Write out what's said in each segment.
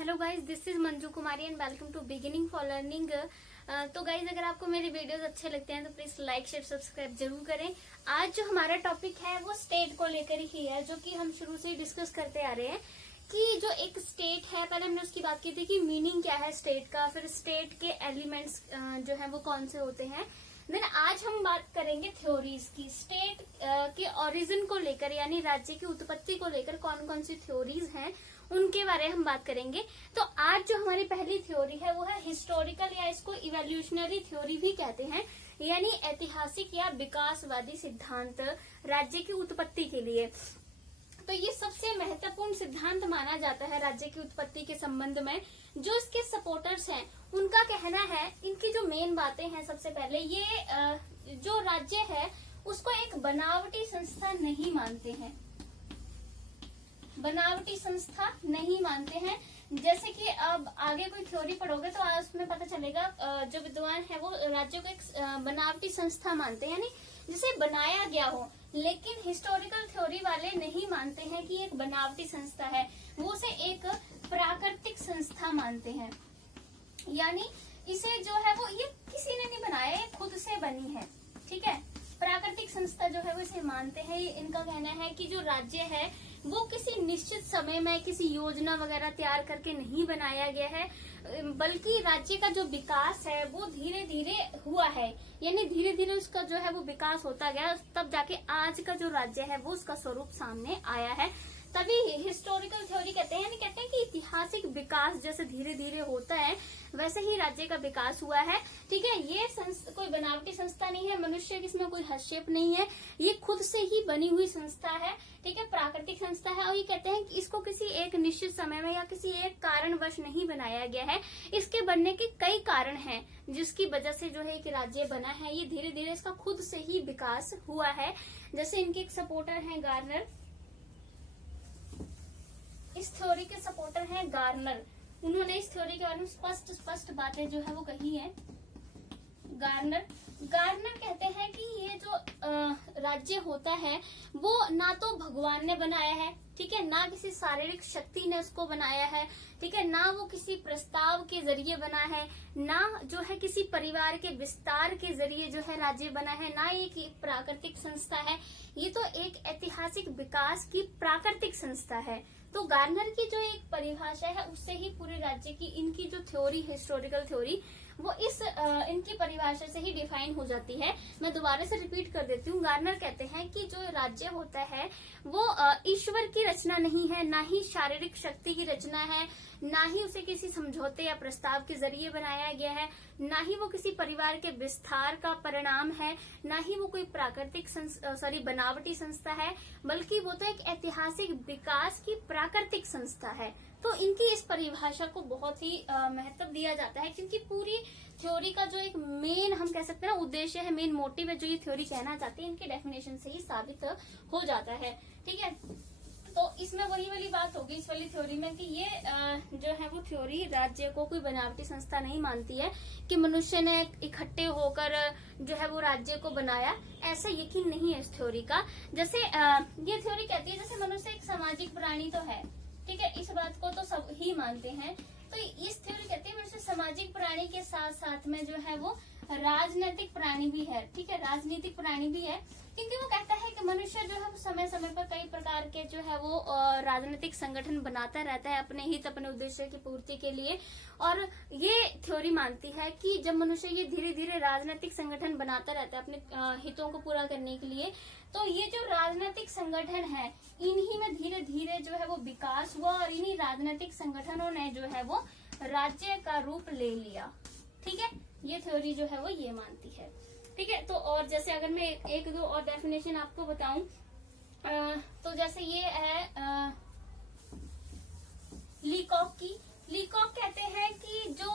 Hello guys, this is Manju Kumari and welcome to beginning for learning. तो guys, अगर आपको मेरे वीडियोस अच्छे लगते हैं तो प्लीज लाइक शेयर सब्सक्राइब जरूर करें। आज जो हमारा टॉपिक है वो स्टेट को लेकर ही है, जो कि हम शुरू से ही डिस्कस करते आ रहे हैं कि जो एक स्टेट है, पहले हमने उसकी बात की थी कि मीनिंग क्या है स्टेट का, फिर स्टेट के एलिमेंट्स जो है वो कौन से होते हैं। देन आज हम बात करेंगे थ्योरीज की। स्टेट के ओरिजिन को लेकर यानी राज्य की उत्पत्ति को लेकर कौन कौन सी थ्योरीज हैं उनके बारे में हम बात करेंगे। तो आज जो हमारी पहली थ्योरी है वो है हिस्टोरिकल, या इसको इवोल्यूशनरी थ्योरी भी कहते हैं, यानी ऐतिहासिक या विकासवादी सिद्धांत राज्य की उत्पत्ति के लिए। तो ये सबसे महत्वपूर्ण सिद्धांत माना जाता है राज्य की उत्पत्ति के संबंध में। जो इसके सपोर्टर्स हैं उनका कहना है, इनकी जो मेन बातें हैं, सबसे पहले ये जो राज्य है उसको एक बनावटी संस्था नहीं मानते हैं, बनावटी संस्था नहीं मानते हैं। जैसे कि अब आगे कोई थ्योरी पढ़ोगे तो आज उसमें पता चलेगा, जो विद्वान है वो राज्य को एक बनावटी संस्था मानते हैं, यानी जिसे बनाया गया हो। लेकिन हिस्टोरिकल थ्योरी वाले नहीं मानते हैं कि एक बनावटी संस्था है, वो उसे एक प्राकृतिक संस्था मानते हैं। यानी इसे जो है वो ये किसी ने नहीं बनाया, ये खुद से बनी है। ठीक है, प्राकृतिक संस्था जो है वो इसे मानते हैं। इनका कहना है कि जो राज्य है वो किसी निश्चित समय में किसी योजना वगैरह तैयार करके नहीं बनाया गया है, बल्कि राज्य का जो विकास है वो धीरे धीरे हुआ है, यानी धीरे धीरे उसका जो है वो विकास होता गया, तब जाके आज का जो राज्य है वो उसका स्वरूप सामने आया है। तभी हिस्टोरिकल थ्योरी कहते हैं, यानी कहते हैं कि ऐतिहासिक विकास जैसे धीरे धीरे होता है वैसे ही राज्य का विकास हुआ है। ठीक है, ये कोई बनावटी संस्था नहीं है, मनुष्य की इसमें कोई हस्तक्षेप नहीं है, ये खुद से ही बनी हुई संस्था है। ठीक है, प्राकृतिक संस्था है। और ये कहते हैं कि इसको किसी एक निश्चित समय में या किसी एक कारणवश नहीं बनाया गया है, इसके बनने के कई कारण हैं जिसकी वजह से जो है एक राज्य बना है। ये धीरे धीरे इसका खुद से ही विकास हुआ है। जैसे इनके एक सपोर्टर हैं गार्नर, इस थ्योरी के सपोर्टर हैं गार्नर। उन्होंने इस थ्योरी के बारे में स्पष्ट बातें जो है वो कही है। गार्नर कहते हैं कि ये जो राज्य होता है वो ना तो भगवान ने बनाया है, ठीक है, ना किसी शारीरिक शक्ति ने उसको बनाया है, ठीक है, ना वो किसी प्रस्ताव के जरिए बना है, ना जो है किसी परिवार के विस्तार के जरिए जो है राज्य बना है, ना ये एक प्राकृतिक संस्था है। ये तो एक ऐतिहासिक विकास की प्राकृतिक संस्था है। तो गार्नर की जो एक परिभाषा है उससे ही पूरे राज्य की इनकी जो थ्योरी हिस्टोरिकल थ्योरी वो इस इनकी परिभाषा से ही डिफाइन हो जाती है। मैं दोबारा से रिपीट कर देती हूँ। गार्नर कहते हैं कि जो राज्य होता है वो ईश्वर की रचना नहीं है, ना ही शारीरिक शक्ति की रचना है, ना ही उसे किसी समझौते या प्रस्ताव के जरिए बनाया गया है, ना ही वो किसी परिवार के विस्तार का परिणाम है, ना ही वो कोई प्राकृतिक बनावटी संस्था है, बल्कि वो तो एक ऐतिहासिक विकास की प्राकृतिक संस्था है। तो इनकी इस परिभाषा को बहुत ही महत्व दिया जाता है, क्योंकि पूरी थ्योरी का जो एक मेन हम कह सकते हैं ना उद्देश्य है, मेन मोटिव है, जो ये थ्योरी कहना चाहती है, इनके डेफिनेशन से ही साबित हो जाता है। ठीक है, तो इसमें वही वाली बात होगी इस वाली थ्योरी में कि ये जो है वो थ्योरी राज्य को कोई बनावटी संस्था नहीं मानती है कि मनुष्य ने इकट्ठे होकर जो है वो राज्य को बनाया, ऐसा यकीन नहीं है इस थ्योरी का। जैसे ये थ्योरी कहती है जैसे मनुष्य एक सामाजिक प्राणी तो है, ठीक है, इस बात को तो सब ही मानते हैं। तो इस थ्योरी कहती है मनुष्य सामाजिक प्राणी के साथ साथ में जो है वो राजनीतिक प्राणी भी है। ठीक है, राजनीतिक प्राणी भी है, क्योंकि वो कहता है कि मनुष्य जो है वो समय समय पर कई प्रकार के जो है वो राजनीतिक संगठन बनाता रहता है अपने हित अपने उद्देश्य की पूर्ति के लिए। और ये थ्योरी मानती है कि जब मनुष्य ये धीरे धीरे राजनीतिक संगठन बनाता रहता है अपने हितों को पूरा करने के लिए, तो ये जो राजनीतिक संगठन है इन्हीं में धीरे धीरे जो है वो विकास हुआ और इन्हीं राजनीतिक संगठनों ने जो है वो राज्य का रूप ले लिया। ठीक है, ये थ्योरी जो है वो ये मानती है। ठीक है, तो और जैसे अगर मैं एक दो और डेफिनेशन आपको बताऊं, तो जैसे ये है लीकॉक की। लीकॉक कहते हैं कि जो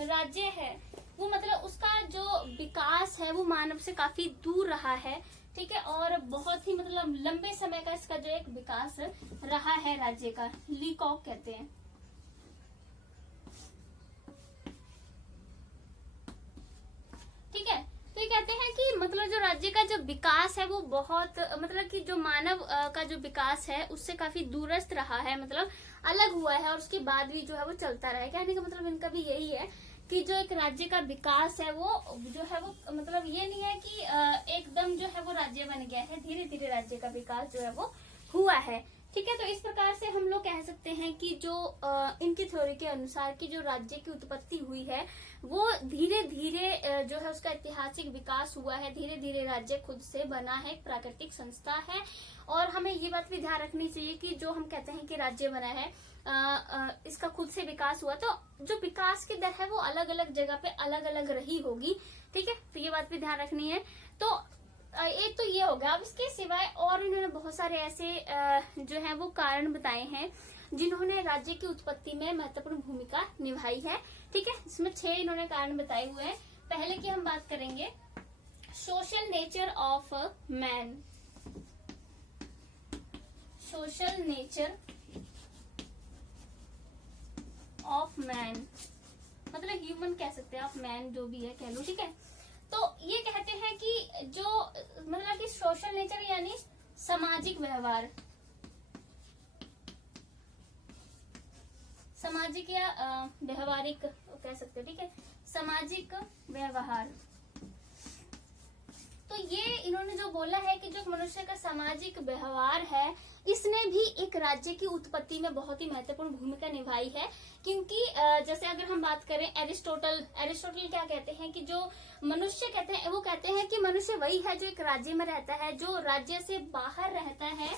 राज्य है वो मतलब उसका जो विकास है वो मानव से काफी दूर रहा है। ठीक है, और बहुत ही मतलब लंबे समय का इसका जो एक विकास रहा है राज्य का, लीकॉक कहते हैं। ठीक है, तो ये कहते हैं कि मतलब जो राज्य का जो विकास है वो बहुत मतलब कि जो मानव का जो विकास है उससे काफी दूरस्थ रहा है, मतलब अलग हुआ है और उसके बाद भी जो है वो चलता रहा है। कहने का मतलब इनका भी यही है कि जो एक राज्य का विकास है वो जो है वो मतलब ये नहीं है कि एकदम जो है वो राज्य बन गया है, धीरे धीरे राज्य का विकास जो है वो हुआ है। ठीक है, तो इस प्रकार से हम लोग कह सकते हैं कि जो इनकी थ्योरी के अनुसार कि जो राज्य की उत्पत्ति हुई है वो धीरे धीरे जो है उसका ऐतिहासिक विकास हुआ है, धीरे धीरे राज्य खुद से बना है, एक प्राकृतिक संस्था है। और हमें ये बात भी ध्यान रखनी चाहिए कि जो हम कहते हैं कि राज्य बना है इसका खुद से विकास हुआ, तो जो विकास की दर है वो अलग अलग जगह पे अलग अलग रही होगी। ठीक है, तो ये बात भी ध्यान रखनी है। तो एक तो ये हो गया। अब इसके सिवाय और इन्होंने बहुत सारे ऐसे जो है वो कारण बताए हैं जिन्होंने राज्य की उत्पत्ति में महत्वपूर्ण भूमिका निभाई है। ठीक है, इसमें 6 इन्होंने कारण बताए हुए हैं। पहले की हम बात करेंगे social nature of man. Social nature of man मतलब ह्यूमन कह सकते हैं आप, मैन जो भी है कह लो। ठीक है, तो ये कहते हैं कि जो मतलब कि सोशल नेचर यानी सामाजिक व्यवहार, सामाजिक या व्यवहारिक कह सकते हैं। ठीक है, सामाजिक व्यवहार। तो ये इन्होंने जो बोला है कि जो मनुष्य का सामाजिक व्यवहार है इसने भी एक राज्य की उत्पत्ति में बहुत ही महत्वपूर्ण भूमिका निभाई है। क्योंकि जैसे अगर हम बात करें एरिस्टोटल क्या कहते हैं कि जो मनुष्य कहते हैं, वो कहते हैं कि मनुष्य वही है जो एक राज्य में रहता है। जो राज्य से बाहर रहता है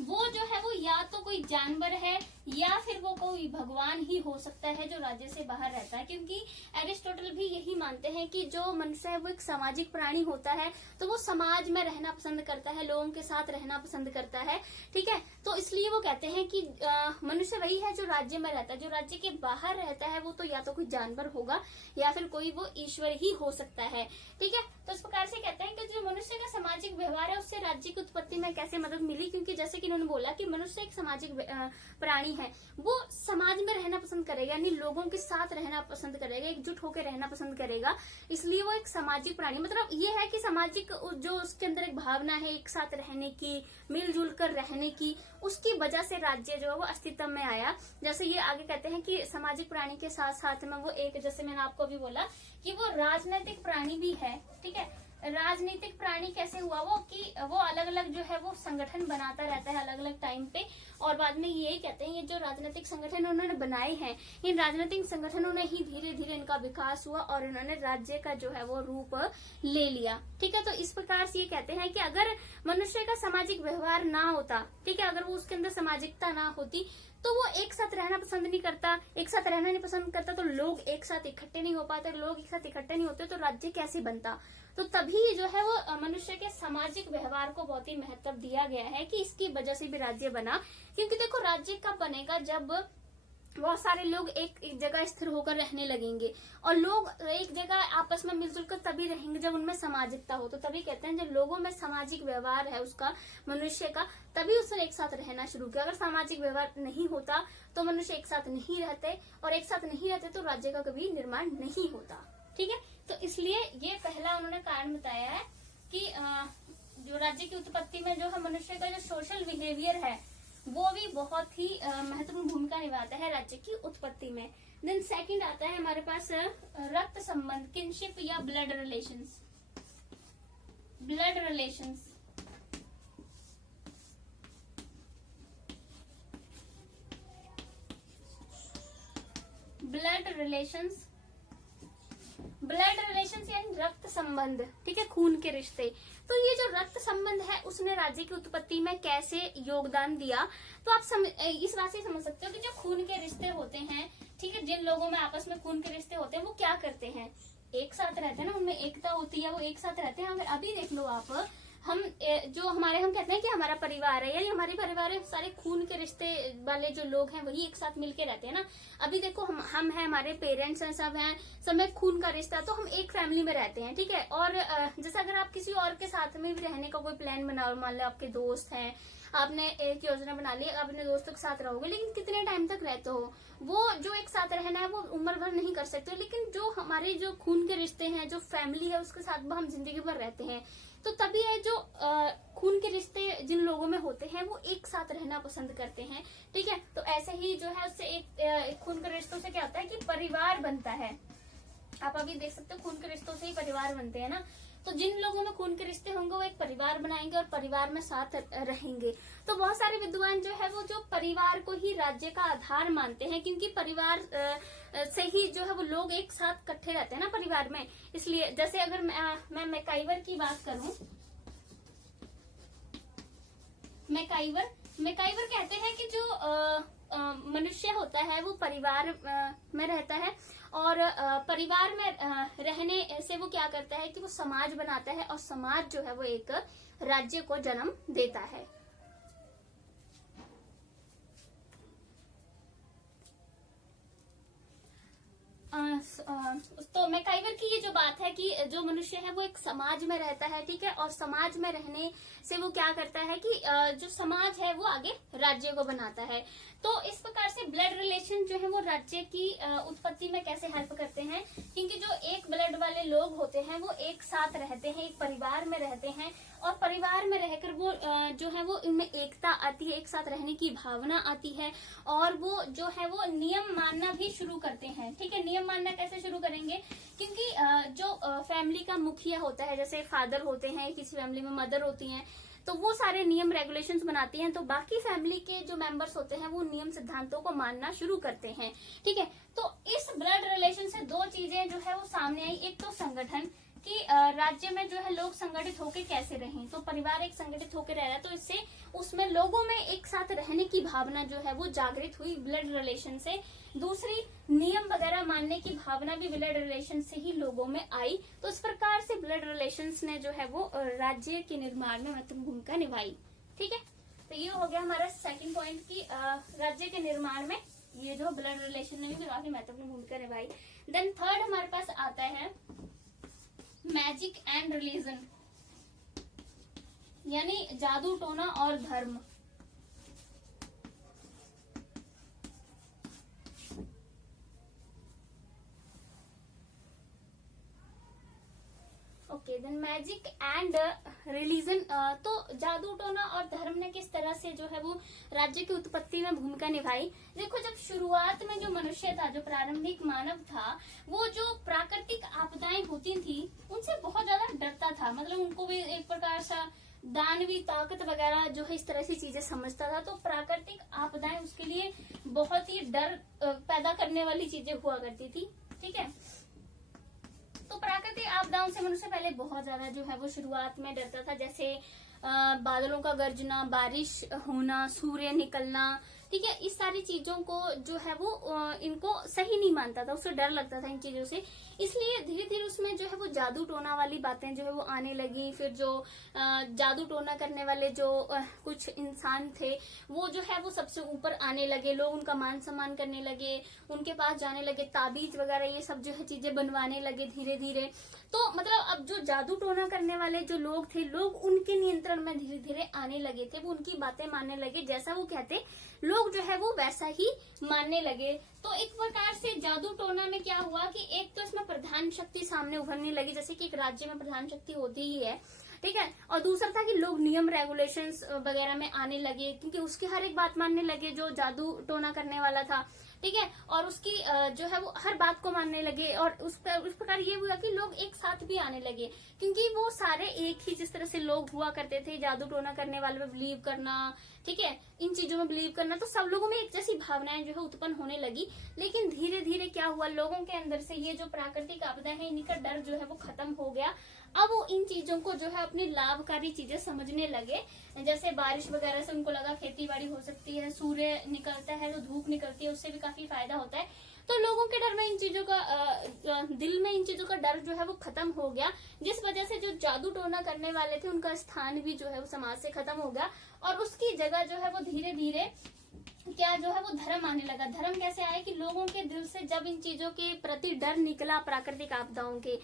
वो जो है वो या तो कोई जानवर है या फिर वो कोई भगवान ही हो सकता है जो राज्य से बाहर रहता है। क्योंकि एरिस्टोटल भी यही मानते हैं कि जो मनुष्य है वो एक सामाजिक प्राणी होता है, तो वो समाज में रहना पसंद करता है, लोगों के साथ रहना पसंद करता है। ठीक है, तो इसलिए वो कहते हैं कि मनुष्य वही है जो राज्य में रहता है। जो राज्य के बाहर रहता है वो तो या तो कोई जानवर होगा या फिर कोई वो ईश्वर ही हो सकता है। ठीक है, तो इस प्रकार से कहते हैं कि जो मनुष्य का सामाजिक व्यवहार है उससे राज्य की उत्पत्ति में कैसे मदद मिली। क्योंकि जैसे कि उन्होंने बोला कि मनुष्य एक सामाजिक प्राणी है, वो समाज में रहना पसंद करेगा, यानी लोगों के साथ रहना पसंद करेगा, एकजुट होकर रहना पसंद करेगा, इसलिए वो एक सामाजिक प्राणी। मतलब ये है कि सामाजिक जो उसके अंदर एक भावना है एक साथ रहने की, मिलजुल कर रहने की, उसकी वजह से राज्य जो है वो अस्तित्व में आया। जैसे ये आगे कहते हैं कि सामाजिक प्राणी के साथ साथ में वो एक, जैसे मैंने आपको अभी बोला कि वो राजनीतिक प्राणी भी है। ठीक है, राजनीतिक प्राणी कैसे हुआ वो कि वो अलग अलग जो है वो संगठन बनाता रहता है अलग अलग टाइम पे, और बाद में यही कहते हैं ये जो राजनीतिक संगठन उन्होंने बनाए हैं, इन राजनीतिक संगठनों ने ही धीरे धीरे इनका विकास हुआ और इन्होंने राज्य का जो है वो रूप ले लिया। ठीक है, तो इस प्रकार से ये कहते हैं कि अगर मनुष्य का सामाजिक व्यवहार ना होता, ठीक है, अगर वो उसके अंदर सामाजिकता ना होती तो वो एक साथ रहना पसंद नहीं करता। एक साथ रहना नहीं पसंद करता तो लोग एक साथ इकट्ठे नहीं हो पाते, लोग एक साथ इकट्ठे नहीं होते तो राज्य कैसे बनता। तो तभी जो है वो मनुष्य के सामाजिक व्यवहार को बहुत ही महत्व दिया गया है कि इसकी वजह से भी राज्य बना। क्योंकि देखो राज्य कब बनेगा, जब बहुत सारे लोग एक जगह स्थिर होकर रहने लगेंगे और लोग एक जगह आपस में मिलजुल कर तभी रहेंगे जब उनमें सामाजिकता हो। तो तभी कहते हैं जब लोगों में सामाजिक व्यवहार है उसका, मनुष्य का, तभी उसने एक साथ रहना शुरू किया। अगर सामाजिक व्यवहार नहीं होता तो मनुष्य एक साथ नहीं रहते, और एक साथ नहीं रहते तो राज्य का कभी निर्माण नहीं होता। ठीक है, तो इसलिए ये पहला उन्होंने कारण बताया है कि जो राज्य की उत्पत्ति में जो है मनुष्य का जो सोशल बिहेवियर है वो भी बहुत ही महत्वपूर्ण भूमिका निभाता है राज्य की उत्पत्ति में। देन सेकंड आता है हमारे पास रक्त संबंध, किनशिप या blood relations. Blood relations blood relations यानी रक्त संबंध। ठीक है, खून के रिश्ते। तो ये जो रक्त संबंध है उसने राज्य की उत्पत्ति में कैसे योगदान दिया, तो आप इस बात से समझ सकते हो कि जो खून के रिश्ते होते हैं, ठीक है, जिन लोगों में आपस में खून के रिश्ते होते हैं वो क्या करते हैं, एक साथ रहते हैं ना, उनमें एकता होती है, वो एक साथ रहते हैं। अगर अभी देख लो आप, हम कहते हैं कि हमारा परिवार है, यानी हमारे परिवार में सारे खून के रिश्ते वाले जो लोग हैं वही एक साथ मिलके रहते हैं ना। अभी देखो हम हैं, हमारे पेरेंट्स हैं, सब हैं, सब में खून का रिश्ता है, तो हम एक फैमिली में रहते हैं। ठीक है, और जैसे अगर आप किसी और के साथ में भी रहने का कोई प्लान बनाओ, मान लो आपके दोस्त हैं, आपने एक योजना बना ली, आप अपने दोस्तों के साथ रहोगे, लेकिन कितने टाइम तक रहते हो, वो जो एक साथ रहना है वो उम्र भर नहीं कर सकते, लेकिन जो हमारे जो खून के रिश्ते हैं, जो फैमिली है, उसके साथ हम जिंदगी भर रहते हैं। तो तभी है जो खून के रिश्ते जिन लोगों में होते हैं वो एक साथ रहना पसंद करते हैं। ठीक है, तो ऐसे ही जो है उससे एक खून के रिश्तों से क्या होता है कि परिवार बनता है। आप अभी देख सकते हो खून के रिश्तों से ही परिवार बनते हैं ना। तो जिन लोगों में खून के रिश्ते होंगे वो एक परिवार बनाएंगे और परिवार में साथ रहेंगे। तो बहुत सारे विद्वान जो है वो जो परिवार को ही राज्य का आधार मानते हैं, क्योंकि परिवार से ही जो है वो लोग एक साथ इकट्ठे रहते हैं ना परिवार में। इसलिए जैसे अगर मैं मैकाइवर की बात करूं, मैकाइवर कहते हैं कि जो मनुष्य होता है वो परिवार में रहता है, और परिवार में रहने से वो क्या करता है कि वो समाज बनाता है, और समाज जो है वो एक राज्य को जन्म देता है। तो मैकाइवर की ये जो बात है कि जो मनुष्य है वो एक समाज में रहता है, ठीक है, और समाज में रहने से वो क्या करता है कि जो समाज है वो आगे राज्य को बनाता है। तो इस प्रकार से ब्लड रिलेशन जो है वो राज्य की उत्पत्ति में कैसे हेल्प करते हैं, क्योंकि जो एक ब्लड वाले लोग होते हैं वो एक साथ रहते हैं, एक परिवार में रहते हैं, और परिवार में रहकर वो जो है वो इनमें एकता आती है, एक साथ रहने की भावना आती है, और वो जो है वो नियम मानना भी शुरू करते हैं। ठीक है, नियम मानना कैसे शुरू करेंगे, क्योंकि जो फैमिली का मुखिया होता है, जैसे फादर होते हैं, किसी फैमिली में मदर होती हैं, तो वो सारे नियम रेगुलेशंस बनाती हैं, तो बाकी फैमिली के जो मेंबर्स होते हैं वो नियम सिद्धांतों को मानना शुरू करते हैं। ठीक है, तो इस ब्लड रिलेशन से दो चीजें जो है वो सामने आई। एक तो संगठन कि राज्य में जो है लोग संगठित होकर कैसे रहें, तो परिवार एक संगठित होकर रह रहा है, तो इससे उसमें लोगों में एक साथ रहने की भावना जो है वो जागृत हुई ब्लड रिलेशन से। दूसरी, नियम वगैरह मानने की भावना भी ब्लड रिलेशन से ही लोगों में आई। तो इस प्रकार से ब्लड रिलेशंस ने जो है वो राज्य के निर्माण में महत्वपूर्ण भूमिका निभाई। ठीक है, तो ये हो गया हमारा सेकंड पॉइंट कि राज्य के निर्माण में ये जो ब्लड रिलेशन ने भी काफी महत्वपूर्ण भूमिका निभाई। देन थर्ड हमारे पास आता है मैजिक एंड रिलीजन, यानी जादू टोना और धर्म। Okay, then magic and religion. तो जादू टोना और धर्म ने किस तरह से जो है वो राज्य की उत्पत्ति में भूमिका निभाई। देखो, जब शुरुआत में जो मनुष्य था, जो प्रारंभिक मानव था, वो जो प्राकृतिक आपदाएं होती थी उनसे बहुत ज्यादा डरता था। मतलब उनको भी एक प्रकार सा दानवी ताकत वगैरह जो है इस तरह की चीजें समझता था। तो प्राकृतिक आपदाएं उसके लिए बहुत ही डर पैदा करने वाली चीजें हुआ करती थी। ठीक है, तो प्राकृतिक आपदाओं से मनुष्य पहले बहुत ज्यादा जो है वो शुरुआत में डरता था, जैसे बादलों का गरजना, बारिश होना, सूर्य निकलना। ठीक है, इस सारी चीजों को जो है वो इनको सही नहीं मानता था, उससे डर लगता था इन चीजों से। इसलिए धीरे धीरे उसमें जो है वो जादू टोना वाली बातें जो है वो आने लगी। फिर जो जादू टोना करने वाले जो कुछ इंसान थे वो जो है वो सबसे ऊपर आने लगे, लोग उनका मान सम्मान करने लगे, उनके पास जाने लगे, ताबीज वगैरह ये सब जो है चीजें बनवाने लगे धीरे धीरे। तो मतलब अब जो जादू टोना करने वाले जो लोग थे, लोग उनके नियंत्रण में धीरे धीरे आने लगे थे, वो उनकी बातें मानने लगे, जैसा वो कहते लोग जो है वो वैसा ही मानने लगे। तो एक प्रकार से जादू टोना में क्या हुआ कि एक तो इसमें प्रधान शक्ति सामने उभरने लगी, जैसे कि एक राज्य में प्रधान शक्ति होती ही है। ठीक है, और दूसरा था कि लोग नियम रेगुलेशंस वगैरह में आने लगे, क्योंकि उसकी हर एक बात मानने लगे जो जादू टोना करने वाला था। ठीक है, और उसकी जो है वो हर बात को मानने लगे, और उस प्रकार ये हुआ कि लोग एक साथ भी आने लगे, क्योंकि वो सारे एक ही जिस तरह से लोग हुआ करते थे, जादू टोना करने वाले में बिलीव करना, ठीक है, इन चीजों में बिलीव करना, तो सब लोगों में एक जैसी भावनाएं जो है उत्पन्न होने लगी। लेकिन धीरे धीरे क्या हुआ, लोगों के अंदर से ये जो प्राकृतिक आपदा है इनका डर जो है वो खत्म हो गया। अब वो इन चीजों को जो है अपनी लाभकारी चीजें समझने लगे, जैसे बारिश वगैरह से उनको लगा खेती बाड़ी हो सकती है, सूर्य निकलता है तो धूप निकलती है, उससे भी काफी फायदा होता है। तो लोगों के डर में इन चीजों का दिल में इन चीजों का डर जो है वो खत्म हो गया, जिस वजह से जो जादू टोना करने वाले थे उनका स्थान भी जो है वो समाज से खत्म हो गया, और उसकी जगह जो है वो धीरे धीरे क्या जो है वो धर्म आने लगा। धर्म कैसे आया कि लोगों के दिल से जब इन चीजों के प्रति डर निकला प्राकृतिक आपदाओं के,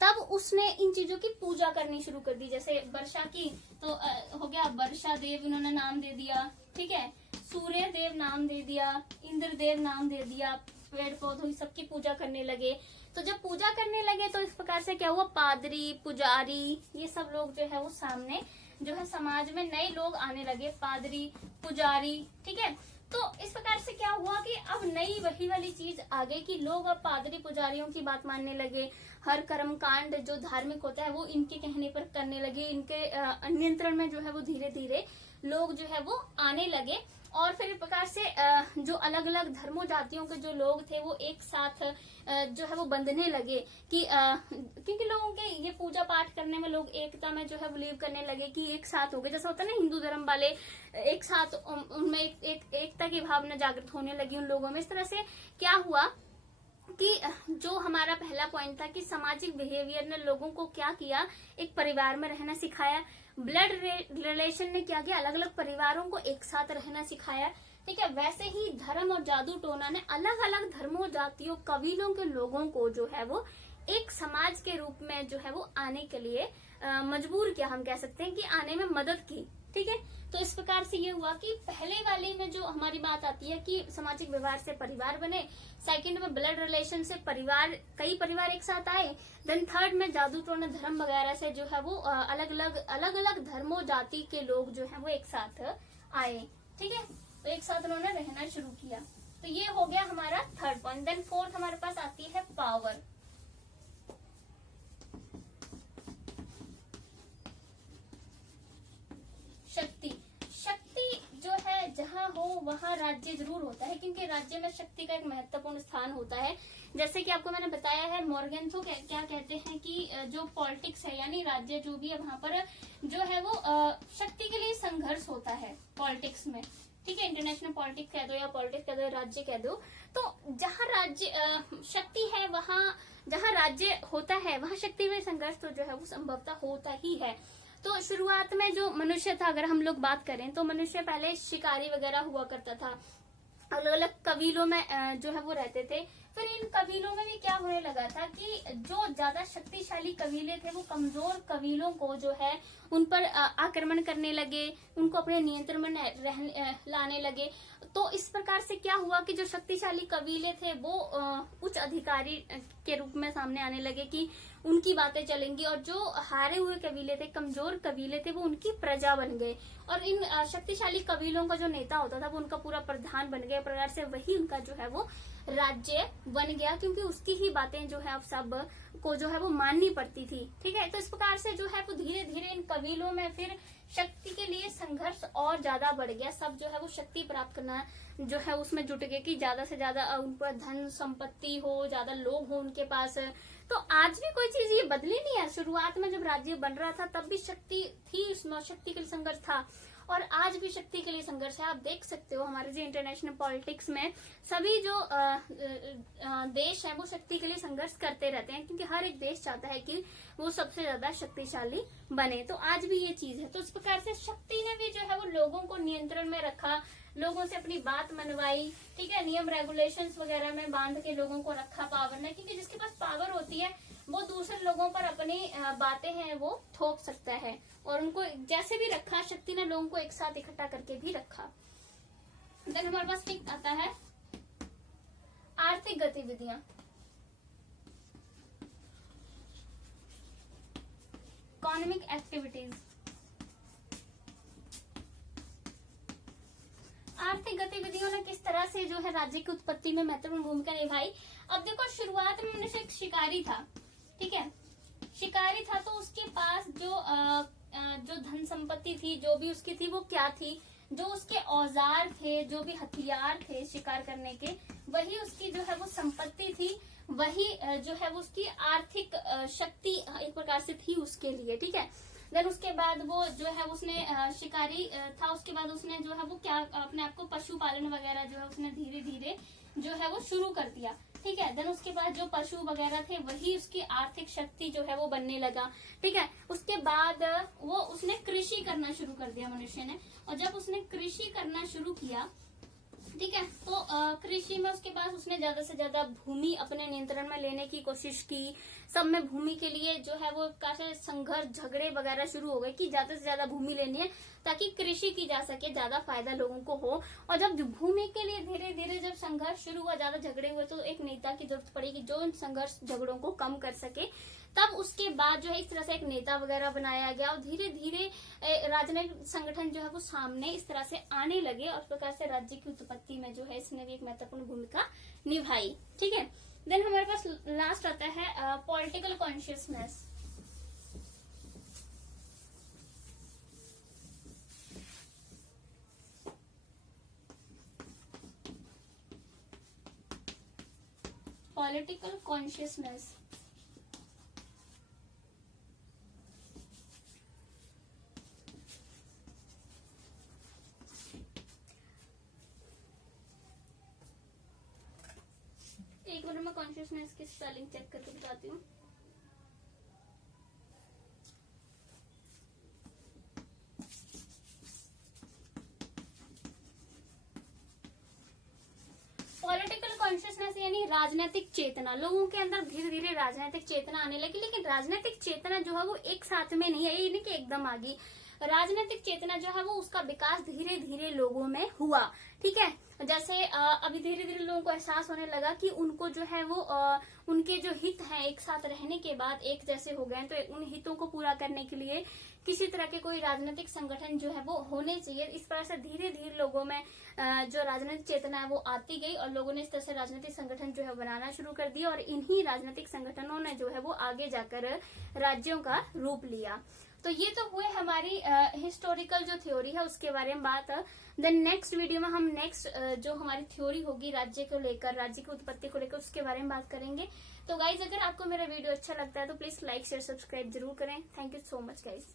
तब उसने इन चीजों की पूजा करनी शुरू कर दी। जैसे वर्षा की तो हो गया वर्षा देव, इन्होंने नाम दे दिया। ठीक है, सूर्य देव नाम दे दिया, इंद्र देव नाम दे दिया, पेड़ पौधों की सबकी पूजा करने लगे। तो जब पूजा करने लगे तो इस प्रकार से क्या हुआ, पादरी, पुजारी, ये सब लोग जो है वो सामने जो है समाज में नए लोग आने लगे, पादरी, पुजारी, ठीक है। तो इस प्रकार से क्या हुआ कि अब नई वही वाली चीज आ गई कि लोग अब पादरी पुजारियों की बात मानने लगे। हर कर्म कांड जो धार्मिक होता है वो इनके कहने पर करने लगे, इनके नियंत्रण में जो है वो धीरे धीरे लोग जो है वो आने लगे। और फिर इस प्रकार से जो अलग अलग धर्मों जातियों के जो लोग थे वो एक साथ जो है वो बंधने लगे कि क्योंकि लोगों के ये पूजा पाठ करने में लोग एकता में जो है बिलीव करने लगे कि एक साथ हो गए। जैसा होता है ना हिंदू धर्म वाले एक साथ, उनमें एकता की भावना जागृत होने लगी उन लोगों में। इस तरह से क्या हुआ कि जो हमारा पहला पॉइंट था कि सामाजिक बिहेवियर ने लोगों को क्या किया, एक परिवार में रहना सिखाया। ब्लड रिलेशन ने क्या किया, अलग अलग परिवारों को एक साथ रहना सिखाया, ठीक है। वैसे ही धर्म और जादू टोना ने अलग अलग धर्मों, जातियों, कबीलों के लोगों को जो है वो एक समाज के रूप में जो है वो आने के लिए मजबूर किया, हम कह सकते हैं कि आने में मदद की, ठीक है। तो इस प्रकार से ये हुआ कि पहले वाले में जो हमारी बात आती है कि सामाजिक व्यवहार से परिवार बने, सेकंड में ब्लड रिलेशन से परिवार, कई परिवार एक साथ आए, देन थर्ड में जादू टोना, धर्म वगैरह से जो है वो अलग अलग धर्मों, जाति के लोग जो है वो एक साथ आए, ठीक है। तो एक साथ उन्होंने रहना शुरू किया। तो ये हो गया हमारा थर्ड पॉइंट। देन फोर्थ हमारे पास आती है पावर। शक्ति। शक्ति जो है जहाँ हो वहाँ राज्य जरूर होता है, क्योंकि राज्य में शक्ति का एक महत्वपूर्ण स्थान होता है। जैसे कि आपको मैंने बताया है, मॉर्गेन्थो क्या कहते हैं कि जो पॉलिटिक्स है यानी राज्य जो भी है वहाँ पर जो है वो शक्ति के लिए संघर्ष होता है पॉलिटिक्स में, ठीक है। इंटरनेशनल पॉलिटिक्स कह दो या पॉलिटिक्स कह दो, राज्य कह दो। तो जहाँ राज्य शक्ति है, वहाँ जहाँ राज्य होता है वहाँ शक्ति में संघर्ष तो जो है वो संभवतः होता ही है। तो शुरुआत में जो मनुष्य था, अगर हम लोग बात करें तो मनुष्य पहले शिकारी वगैरह हुआ करता था, अलग अलग कबीलों में जो है वो रहते थे। फिर इन कबीलों में भी क्या होने लगा था कि जो ज्यादा शक्तिशाली कबीले थे वो कमजोर कबीलों को जो है उन पर आक्रमण करने लगे, उनको अपने नियंत्रण में लाने लगे। तो इस प्रकार से क्या हुआ कि जो शक्तिशाली कबीले थे वो उच्च अधिकारी के रूप में सामने आने लगे कि उनकी बातें चलेंगी, और जो हारे हुए कबीले थे, कमजोर कबीले थे, वो उनकी प्रजा बन गए। और इन शक्तिशाली कबीलों का जो नेता होता था वो उनका पूरा प्रधान बन गया। प्रकार से वही उनका जो है वो राज्य बन गया, क्योंकि उसकी ही बातें जो है अब सब को जो है वो माननी पड़ती थी, ठीक है। तो इस प्रकार से जो है वो धीरे धीरे इन कबीलों में फिर शक्ति के लिए संघर्ष और ज्यादा बढ़ गया। सब जो है वो शक्ति प्राप्त करना जो है उसमें जुट गए कि ज्यादा से ज्यादा उन पर धन संपत्ति हो, ज्यादा लोग हो उनके पास। तो आज भी कोई चीज ये बदली नहीं है। शुरुआत में जब राज्य बन रहा था तब भी शक्ति थी, उसमें शक्ति के लिए संघर्ष था, और आज भी शक्ति के लिए संघर्ष है। आप देख सकते हो हमारे जो इंटरनेशनल पॉलिटिक्स में सभी जो देश हैं वो शक्ति के लिए संघर्ष करते रहते हैं, क्योंकि हर एक देश चाहता है कि वो सबसे ज्यादा शक्तिशाली बने। तो आज भी ये चीज है। तो इस प्रकार से शक्ति ने भी जो है वो लोगों को नियंत्रण में रखा, लोगों से अपनी बात मनवाई, ठीक है। नियम रेगुलेशंस वगैरह में बांध के लोगों को रखा पावर में, क्योंकि जिसके पास पावर होती है वो दूसरे लोगों पर अपनी बातें हैं वो थोप सकता है। और उनको जैसे भी रखा, शक्ति ने लोगों को एक साथ इकट्ठा करके भी रखा। देन हमारे पास फिर आता है आर्थिक गतिविधियां। Economic activities. आर्थिक गतिविधियों ने किस तरह से जो है राज्य की उत्पत्ति में महत्वपूर्ण भूमिका निभाई। अब देखो शुरुआत में मनुष्य एक शिकारी था, ठीक है। शिकारी था तो उसके पास जो धन संपत्ति थी, जो भी उसकी थी वो क्या थी, जो उसके औजार थे, जो भी हथियार थे शिकार करने के, वही उसकी जो है वो संपत्ति थी, वही जो है वो उसकी आर्थिक शक्ति एक प्रकार से थी उसके लिए, ठीक है। देन उसके बाद वो जो है उसने शिकारी था, उसके बाद उसने जो है वो क्या अपने आप को पशुपालन वगैरह जो है उसने धीरे धीरे जो है वो शुरू कर दिया, ठीक है। देन उसके बाद जो पशु वगैरह थे वही उसकी आर्थिक शक्ति जो है वो बनने लगा, ठीक है। उसके बाद वो उसने कृषि करना शुरू कर दिया मनुष्य ने, और जब उसने कृषि करना शुरू किया ठीक है। तो कृषि में उसके पास उसने ज्यादा से ज्यादा भूमि अपने नियंत्रण में लेने की कोशिश की। सब में भूमि के लिए जो है वो काफी संघर्ष झगड़े वगैरह शुरू हो गए कि ज्यादा से ज्यादा भूमि लेनी है ताकि कृषि की जा सके, ज्यादा फायदा लोगों को हो। और जब भूमि के लिए धीरे धीरे जब संघर्ष शुरू हुआ, ज्यादा झगड़े हुए, तो एक नेता की जरूरत पड़ी कि जो इन संघर्ष झगड़ों को कम कर सके। तब उसके बाद जो है इस तरह से एक नेता वगैरह बनाया गया और धीरे धीरे राजनीतिक संगठन जो है वो सामने इस तरह से आने लगे और इस प्रकार से राज्य की उत्पत्ति में जो है इसने भी एक महत्वपूर्ण भूमिका निभाई। ठीक है। देन हमारे पास लास्ट आता है पॉलिटिकल कॉन्शियसनेस। पॉलिटिकल कॉन्शियसनेस एक बार मैं कॉन्शियसनेस की स्पेलिंग चेक करके बताती हूँ। पॉलिटिकल कॉन्शियसनेस यानी राजनीतिक चेतना। लोगों के अंदर धीरे धीरे राजनीतिक चेतना आने लगी, लेकिन राजनीतिक चेतना जो है वो एक साथ में नहीं है, ये नहीं कि एकदम आ गई। राजनीतिक चेतना जो है वो उसका विकास धीरे धीरे लोगों में हुआ। ठीक है। जैसे अभी धीरे धीरे लोगों को एहसास होने लगा कि उनको जो है वो उनके जो हित हैं एक साथ रहने के बाद एक जैसे हो गए, तो उन हितों को पूरा करने के लिए किसी तरह के कोई राजनीतिक संगठन जो है वो होने चाहिए। इस तरह से धीरे धीरे लोगों में जो राजनीतिक चेतना है वो आती गई और लोगों ने इस तरह से राजनीतिक संगठन जो है बनाना शुरू कर दिया और इन्हीं राजनीतिक संगठनों ने जो है वो आगे जाकर राज्यों का रूप लिया। तो ये तो हुए हमारी हिस्टोरिकल जो थ्योरी है उसके बारे में बात। देन नेक्स्ट वीडियो में हम नेक्स्ट जो हमारी थ्योरी होगी राज्य को लेकर, राज्य की उत्पत्ति को लेकर, उसके बारे में बात करेंगे। तो गाइज अगर आपको मेरा वीडियो अच्छा लगता है तो प्लीज लाइक शेयर सब्सक्राइब जरूर करें। Thank you so much guys.